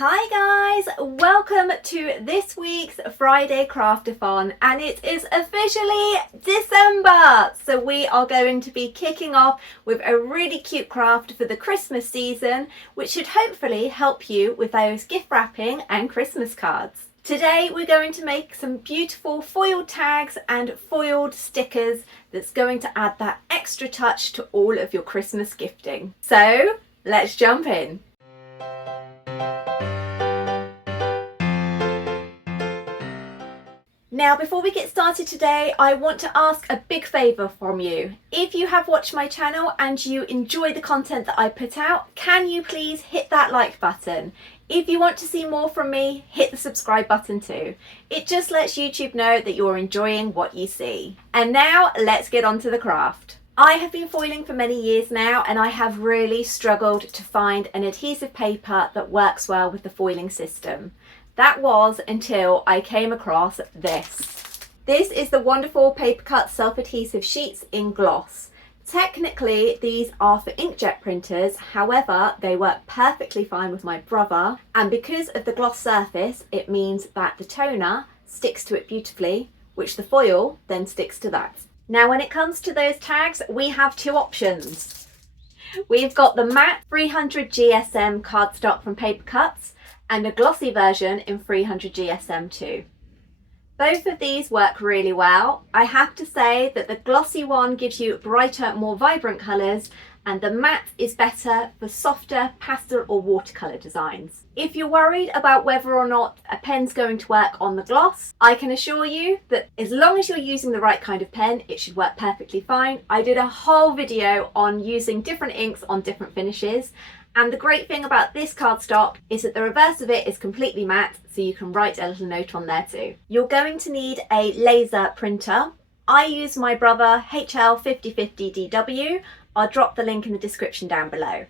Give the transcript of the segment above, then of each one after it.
Hi guys, welcome to this week's Friday Craftathon, and it is officially December, so we are going to be kicking off with a really cute craft for the Christmas season, which should hopefully help you with those gift wrapping and Christmas cards. Today we're going to make some beautiful foiled tags and foiled stickers that's going to add that extra touch to all of your Christmas gifting. So let's jump in. Now, before we get started today, I want to ask a big favour from you. If you have watched my channel and you enjoy the content that I put out, can you please hit that like button? If you want to see more from me, hit the subscribe button too. It just lets YouTube know that you're enjoying what you see. And now, let's get on to the craft. I have been foiling for many years now, and I have really struggled to find an adhesive paper that works well with the foiling system. That was until I came across this. This is the wonderful Paper Cutz self-adhesive sheets in gloss. Technically, these are for inkjet printers, however, they work perfectly fine with my brother, and because of the gloss surface, it means that the toner sticks to it beautifully, which the foil then sticks to that. Now, when it comes to those tags, we have two options. We've got the matte 300 GSM cardstock from Paper Cutz, and a glossy version in 300 GSM too. Both of these work really well. I have to say that the glossy one gives you brighter, more vibrant colours, and the matte is better for softer pastel or watercolour designs. If you're worried about whether or not a pen's going to work on the gloss, I can assure you that as long as you're using the right kind of pen, it should work perfectly fine. I did a whole video on using different inks on different finishes, and the great thing about this cardstock is that the reverse of it is completely matte, so you can write a little note on there too. You're going to need a laser printer. I use my brother HL5050DW. I'll drop the link in the description down below.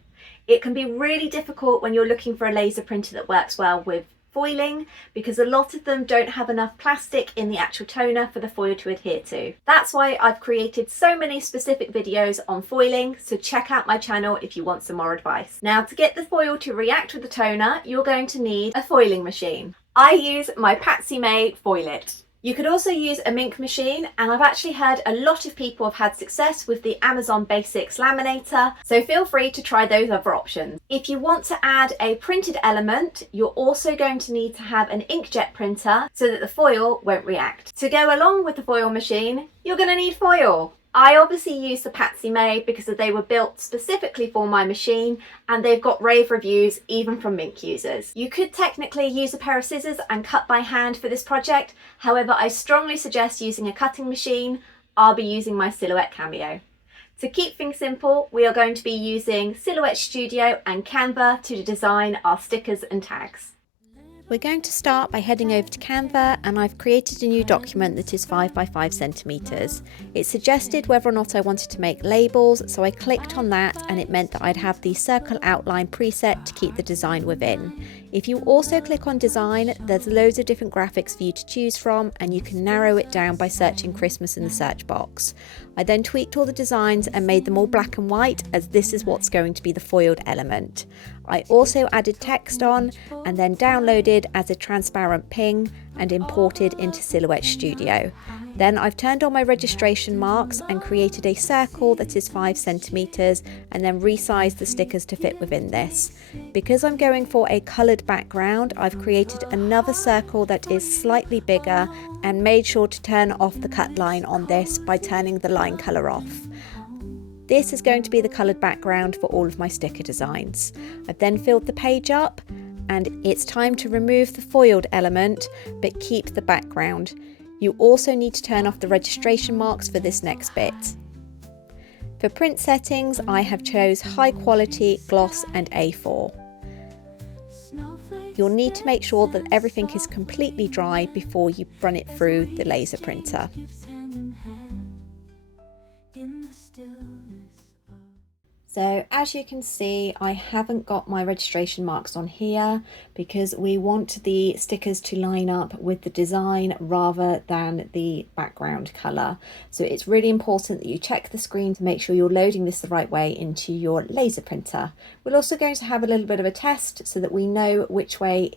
It can be really difficult when you're looking for a laser printer that works well with foiling, because a lot of them don't have enough plastic in the actual toner for the foil to adhere to. That's why I've created so many specific videos on foiling, so check out my channel if you want some more advice. Now, to get the foil to react with the toner, you're going to need a foiling machine. I use my Patsy May Foil It. You could also use a Mink machine, and I've actually heard a lot of people have had success with the Amazon Basics laminator, so feel free to try those other options. If you want to add a printed element, you're also going to need to have an inkjet printer so that the foil won't react. To go along with the foil machine, you're going to need foil. I obviously use the Patsy May because they were built specifically for my machine, and they've got rave reviews even from Mink users. You could technically use a pair of scissors and cut by hand for this project, however I strongly suggest using a cutting machine. I'll be using my Silhouette Cameo. To keep things simple, we are going to be using Silhouette Studio and Canva to design our stickers and tags. We're going to start by heading over to Canva, and I've created a new document that is 5 by 5 centimeters. It suggested whether or not I wanted to make labels, so I clicked on that, and it meant that I'd have the circle outline preset to keep the design within. If you also click on design, there's loads of different graphics for you to choose from, and you can narrow it down by searching Christmas in the search box. I then tweaked all the designs and made them all black and white, as this is what's going to be the foiled element. I also added text on and then downloaded as a transparent ping and imported into Silhouette Studio. Then I've turned on my registration marks and created a circle that is 5 centimeters, and then resized the stickers to fit within this. Because I'm going for a coloured background, I've created another circle that is slightly bigger and made sure to turn off the cut line on this by turning the line colour off. This is going to be the coloured background for all of my sticker designs. I've then filled the page up, and it's time to remove the foiled element but keep the background. You also need to turn off the registration marks for this next bit. For print settings, I have chose high quality, gloss and A4. You'll need to make sure that everything is completely dry before you run it through the laser printer. So as you can see, I haven't got my registration marks on here because we want the stickers to line up with the design rather than the background colour. So it's really important that you check the screen to make sure you're loading this the right way into your laser printer. We're also going to have a little bit of a test so that we know which way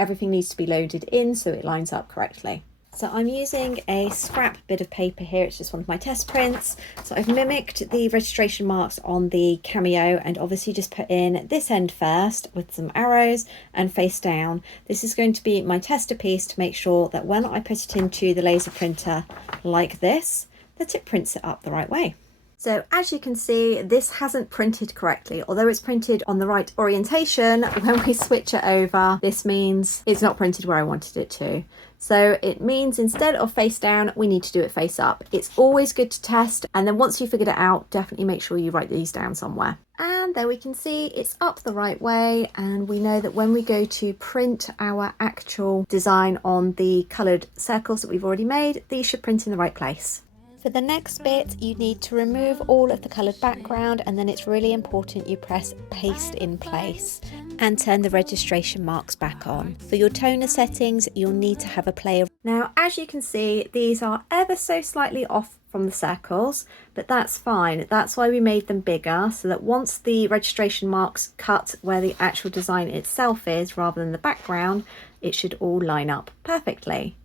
everything needs to be loaded in so it lines up correctly. So I'm using a scrap bit of paper here, it's just one of my test prints. So I've mimicked the registration marks on the Cameo and obviously just put in this end first with some arrows and face down. This is going to be my tester piece to make sure that when I put it into the laser printer like this, that it prints it up the right way. So as you can see, this hasn't printed correctly. Although it's printed on the right orientation, when we switch it over, this means it's not printed where I wanted it to. So it means instead of face down, we need to do it face up. It's always good to test. And then once you figured it out, definitely make sure you write these down somewhere. And there we can see it's up the right way. And we know that when we go to print our actual design on the coloured circles that we've already made, these should print in the right place. For the next bit, you need to remove all of the coloured background, and then it's really important you press paste in place and turn the registration marks back on. For your toner settings, you'll need to have a play. Now, as you can see, these are ever so slightly off from the circles, but that's fine. That's why we made them bigger, so that once the registration marks cut where the actual design itself is rather than the background, it should all line up perfectly.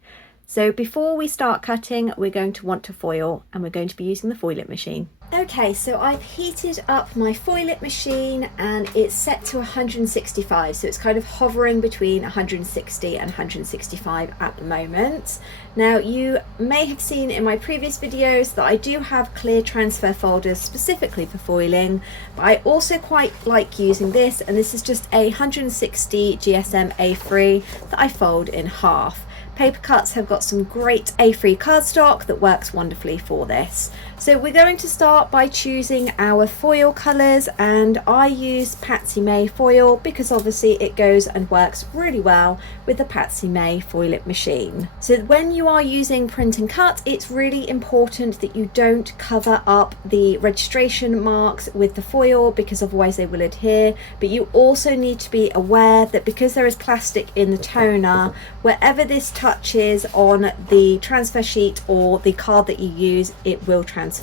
So before we start cutting, we're going to want to foil, and we're going to be using the Foil It machine. Okay, so I've heated up my Foil It machine and it's set to 165, so it's kind of hovering between 160 and 165 at the moment. Now, you may have seen in my previous videos that I do have clear transfer folders specifically for foiling, but I also quite like using this, and this is just a 160 GSM A3 that I fold in half. Paper Cutz have got some great A3 cardstock that works wonderfully for this. So we're going to start by choosing our foil colours, and I use Patsy May Foil because obviously it goes and works really well with the Patsy May Foil It machine. So when you are using print and cut, it's really important that you don't cover up the registration marks with the foil because otherwise they will adhere. But you also need to be aware that because there is plastic in the toner, wherever this touches on the transfer sheet or the card that you use, it will transfer.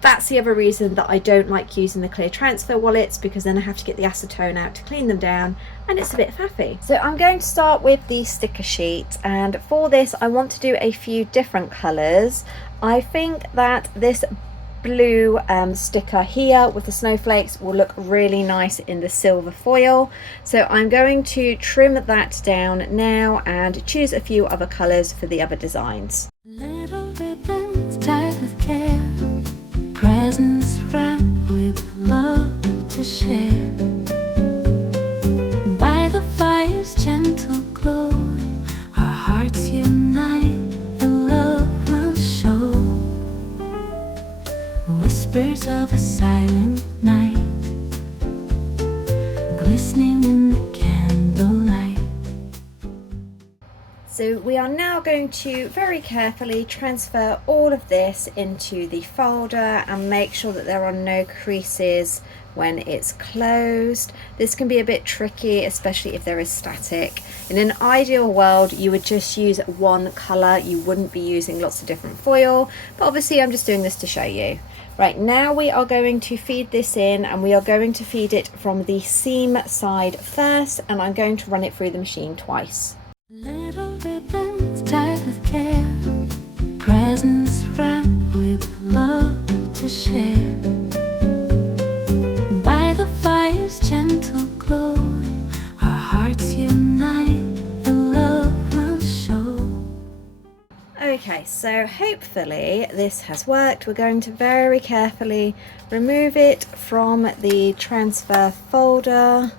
That's the other reason that I don't like using the clear transfer wallets, because then I have to get the acetone out to clean them down and it's a bit faffy. So I'm going to start with the sticker sheet, and for this I want to do a few different colours. I think that this blue sticker here with the snowflakes will look really nice in the silver foil, so I'm going to trim that down now and choose a few other colours for the other designs. Little ribbons tied with care, presents wrapped with love to share. By the fire's gentle glow, our hearts unite, the love will show. Whispers of a silent night, glistening in the candlelight. So we are now going to very carefully transfer all of this into the folder and make sure that there are no creases when it's closed. This can be a bit tricky, especially if there is static. In an ideal world, you would just use one colour, you wouldn't be using lots of different foil, but obviously I'm just doing this to show you. Right, now we are going to feed this in, and we are going to feed it from the seam side first, and I'm going to run it through the machine twice. Little ribbons tied with care, presents wrapped with love to share. By the fire's gentle glow, our hearts unite, the love will show. Okay, so hopefully this has worked. We're going to very carefully remove it from the transfer folder.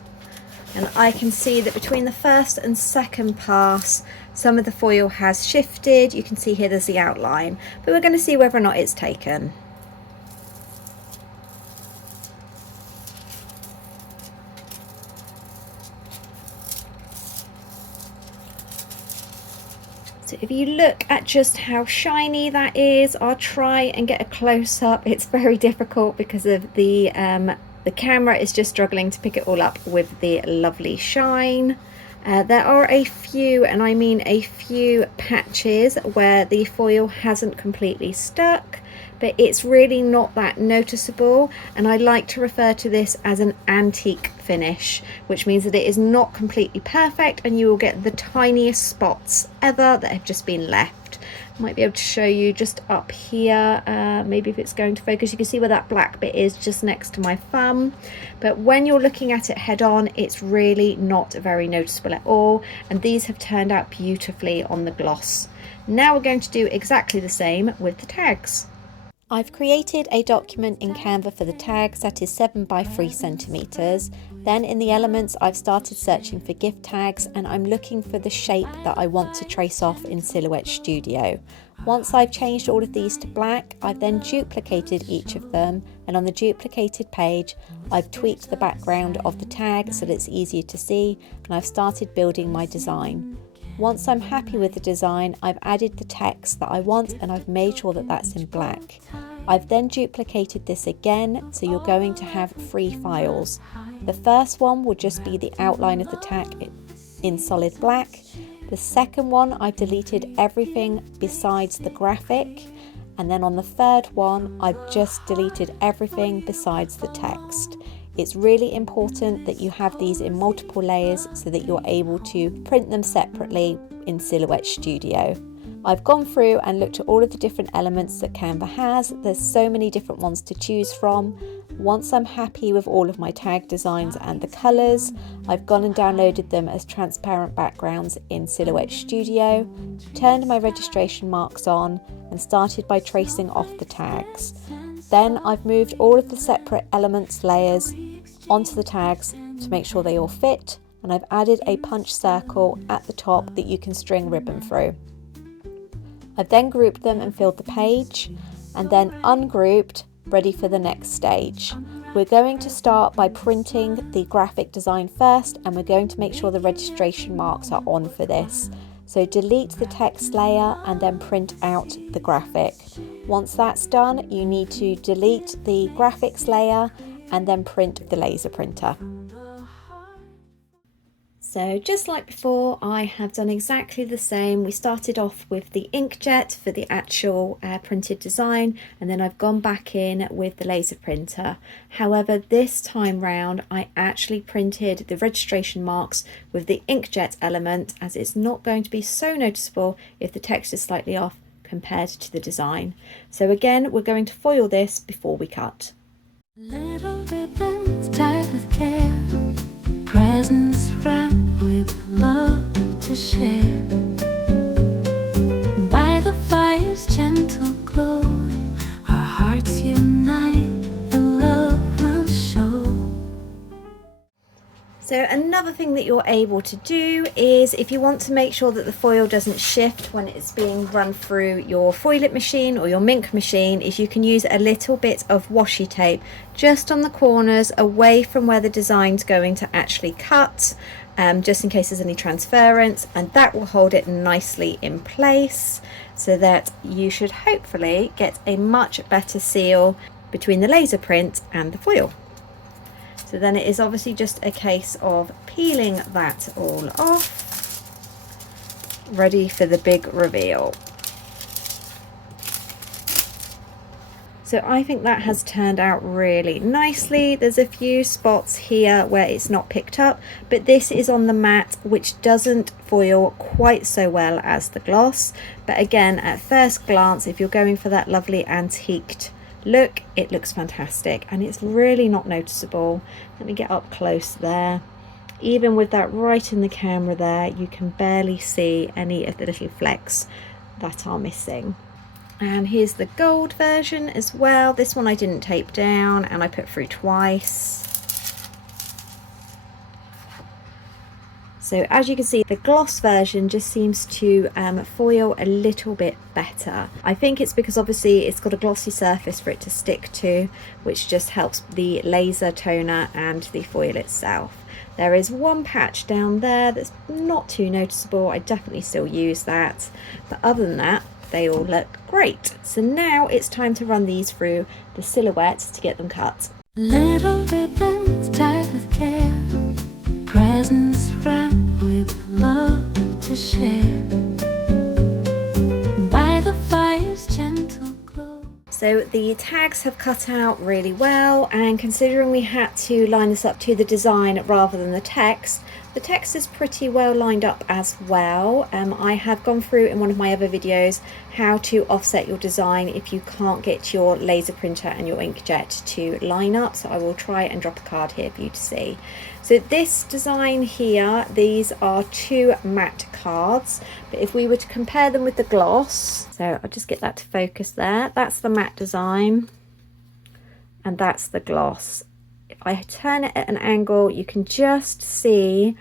And I can see that between the first and second pass, some of the foil has shifted. You can see here there's the outline, but we're going to see whether or not it's taken. So if you look at just how shiny that is, I'll try and get a close-up. It's very difficult because of the camera is just struggling to pick it all up with the lovely shine. There are a few, and I mean a few, patches where the foil hasn't completely stuck, but it's really not that noticeable, and I like to refer to this as an antique finish, which means that it is not completely perfect and you will get the tiniest spots ever that have just been left. I might be able to show you just up here, maybe if it's going to focus. You can see where that black bit is just next to my thumb, but when you're looking at it head on, it's really not very noticeable at all, and these have turned out beautifully on the gloss. Now we're going to do exactly the same with the tags. I've created a document in Canva for the tags that is 7 by 3 centimeters. Then in the elements, I've started searching for gift tags, and I'm looking for the shape that I want to trace off in Silhouette Studio. Once I've changed all of these to black, I've then duplicated each of them, and on the duplicated page, I've tweaked the background of the tag so that it's easier to see, and I've started building my design. Once I'm happy with the design, I've added the text that I want, and I've made sure that that's in black. I've then duplicated this again, so you're going to have 3 files. The first one will just be the outline of the tag in solid black. The second one, I've deleted everything besides the graphic. And then on the third one, I've just deleted everything besides the text. It's really important that you have these in multiple layers so that you're able to print them separately in Silhouette Studio. I've gone through and looked at all of the different elements that Canva has. There's so many different ones to choose from. Once I'm happy with all of my tag designs and the colours, I've gone and downloaded them as transparent backgrounds in Silhouette Studio, turned my registration marks on and started by tracing off the tags. Then I've moved all of the separate elements layers onto the tags to make sure they all fit, and I've added a punch circle at the top that you can string ribbon through. I've then grouped them and filled the page, and then ungrouped, ready for the next stage. We're going to start by printing the graphic design first, and we're going to make sure the registration marks are on for this. So delete the text layer and then print out the graphic. Once that's done, you need to delete the graphics layer and then print the laser printer. So just like before, I have done exactly the same. We started off with the Inkjet for the actual printed design, and then I've gone back in with the laser printer. However, this time round, I actually printed the registration marks with the Inkjet element, as it's not going to be so noticeable if the text is slightly off compared to the design. So again, we're going to foil this before we cut. Little ribbons tied with care, presents wrapped with love to share. By the fire's gentle glow, our hearts unite, the love will show. So another thing that you're able to do is, if you want to make sure that the foil doesn't shift when it's being run through your Foil It machine or your Mink machine, is you can use a little bit of washi tape just on the corners away from where the design's going to actually cut, just in case there's any transference, and that will hold it nicely in place so that you should hopefully get a much better seal between the laser print and the foil. So then it is obviously just a case of peeling that all off, ready for the big reveal. So I think that has turned out really nicely. There's a few spots here where it's not picked up, but this is on the matte, which doesn't foil quite so well as the gloss. But again, at first glance, if you're going for that lovely antiqued look, it looks fantastic, and it's really not noticeable. Let me get up close there. Even with that right in the camera there, you can barely see any of the little flecks that are missing. And here's the gold version as well. This one I didn't tape down and I put through twice. So as you can see, the gloss version just seems to foil a little bit better. I think it's because obviously it's got a glossy surface for it to stick to, which just helps the laser toner and the foil itself. There is one patch down there that's not too noticeable. I definitely still use that. But other than that, they all look great. So now it's time to run these through the silhouettes to get them cut. Little ribbons tied with care, presents wrapped with love to share. By the fire's gentle glow. So the tags have cut out really well, and considering we had to line this up to the design rather than the text is pretty well lined up as well. I have gone through in one of my other videos how to offset your design if you can't get your laser printer and your inkjet to line up, so I will try and drop a card here for you to see. So this design here, these are 2 matte cards, but if we were to compare them with the gloss, so I'll just get that to focus there, that's the matte design and that's the gloss. If I turn it at an angle, you can just see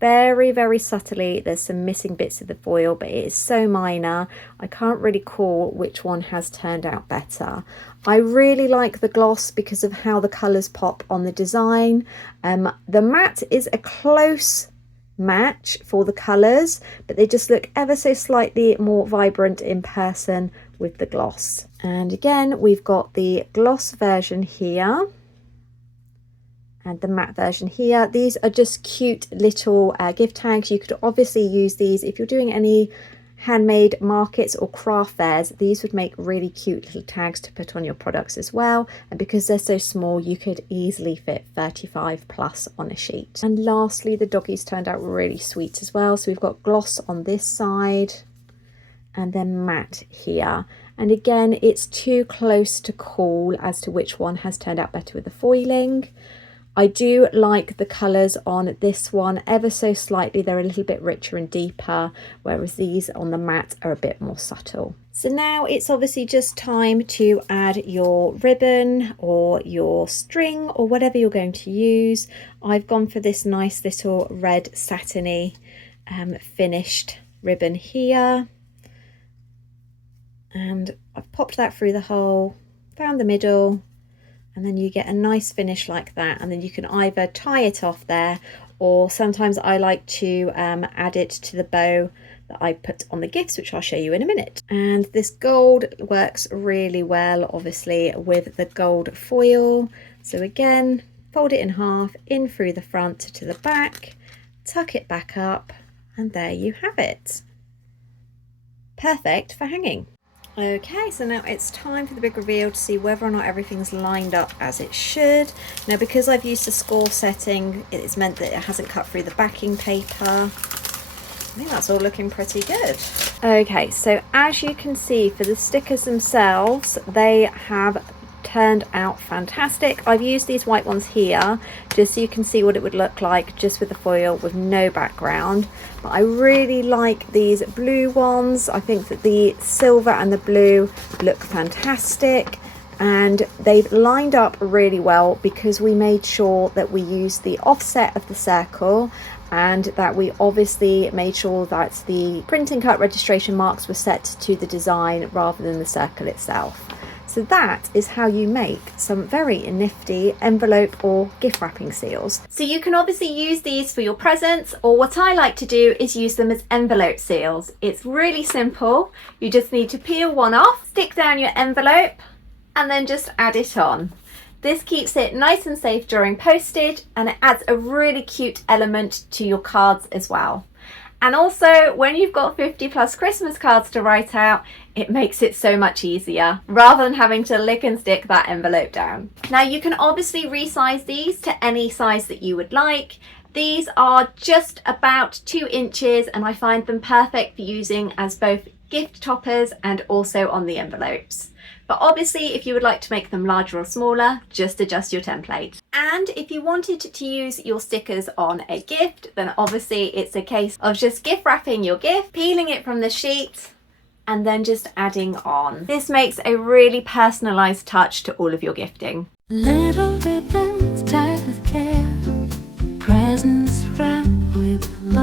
very, very subtly there's some missing bits of the foil, but it is so minor I can't really call which one has turned out better. I really like the gloss because of how the colours pop on the design. The matte is a close match for the colours, but they just look ever so slightly more vibrant in person with the gloss. And again, we've got the gloss version here and the matte version here. These are just cute little gift tags. You could obviously use these if you're doing any handmade markets or craft fairs. These would make really cute little tags to put on your products as well, and because they're so small you could easily fit 35 plus on a sheet. And lastly, the doggies turned out really sweet as well. So we've got gloss on this side and then matte here, and again it's too close to call as to which one has turned out better with the foiling. I do like the colours on this one ever so slightly. They're a little bit richer and deeper, whereas these on the matte are a bit more subtle. So now it's obviously just time to add your ribbon or your string or whatever you're going to use. I've gone for this nice little red satiny finished ribbon here. And I've popped that through the hole, found the middle, and then you get a nice finish like that, and then you can either tie it off there, or sometimes I like to add it to the bow that I put on the gifts, which I'll show you in a minute. And this gold works really well obviously with the gold foil. So again, fold it in half, in through the front to the back, tuck it back up, and there you have it. Perfect for hanging. Okay, so now it's time for the big reveal to see whether or not everything's lined up as it should. Now, because I've used the score setting, it's meant that it hasn't cut through the backing paper. I think that's all looking pretty good. Okay, so as you can see, for the stickers themselves, they have turned out fantastic. I've used these white ones here just so you can see what it would look like just with the foil with no background, but I really like these blue ones. I think that the silver and the blue look fantastic, and they've lined up really well because we made sure that we used the offset of the circle, and that we obviously made sure that the print and cut registration marks were set to the design rather than the circle itself. So that is how you make some very nifty envelope or gift wrapping seals. So you can obviously use these for your presents, or what I like to do is use them as envelope seals. It's really simple. You just need to peel one off, stick down your envelope, and then just add it on. This keeps it nice and safe during postage, and it adds a really cute element to your cards as well. And also, when you've got 50 plus Christmas cards to write out, it makes it so much easier rather than having to lick and stick that envelope down. Now, you can obviously resize these to any size that you would like. These are just about 2 inches, and I find them perfect for using as both gift toppers and also on the envelopes. But obviously, if you would like to make them larger or smaller, just adjust your template. And if you wanted to use your stickers on a gift, then obviously it's a case of just gift wrapping your gift, peeling it from the sheet, and then just adding on. This makes a really personalized touch to all of your gifting. Little ribbons tied with care, presents wrapped with love.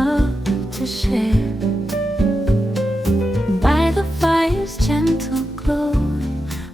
to share. By the fire's gentle glow,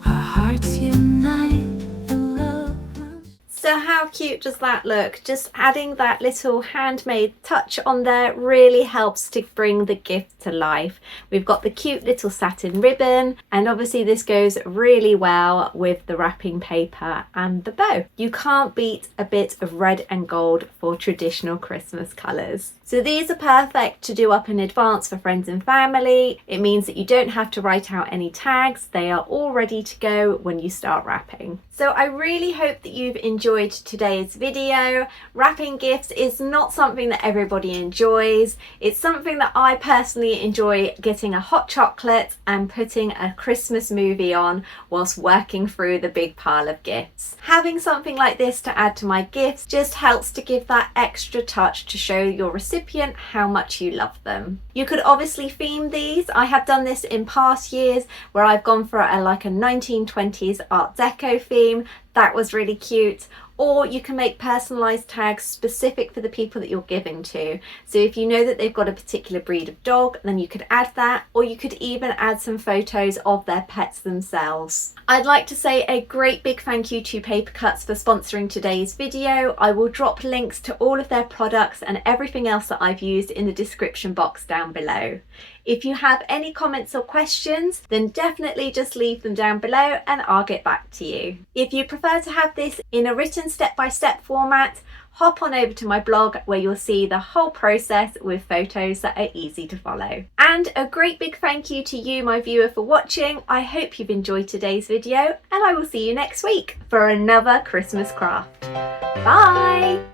our hearts unite, the love runs. So how cute does that look? Just adding that little handmade touch on there really helps to bring the gift to life. We've got the cute little satin ribbon, and obviously this goes really well with the wrapping paper and the bow. You can't beat a bit of red and gold for traditional Christmas colours. So these are perfect to do up in advance for friends and family. It means that you don't have to write out any tags. They are all ready to go when you start wrapping. So I really hope that you've enjoyed today's video. Wrapping gifts is not something that everybody enjoys. It's something that I personally enjoy, getting a hot chocolate and putting a Christmas movie on whilst working through the big pile of gifts. Having something like this to add to my gifts just helps to give that extra touch to show your recipient how much you love them. You could obviously theme these. I have done this in past years where I've gone for like a 1920s Art Deco theme. That was really cute. Or you can make personalised tags specific for the people that you're giving to. So if you know that they've got a particular breed of dog, then you could add that, or you could even add some photos of their pets themselves. I'd like to say a great big thank you to Paper Cutz for sponsoring today's video. I will drop links to all of their products and everything else that I've used in the description box down below. If you have any comments or questions, then definitely just leave them down below and I'll get back to you. If you prefer to have this in a written step-by-step format, hop on over to my blog where you'll see the whole process with photos that are easy to follow. And a great big thank you to you, my viewer, for watching. I hope you've enjoyed today's video, and I will see you next week for another Christmas craft. Bye!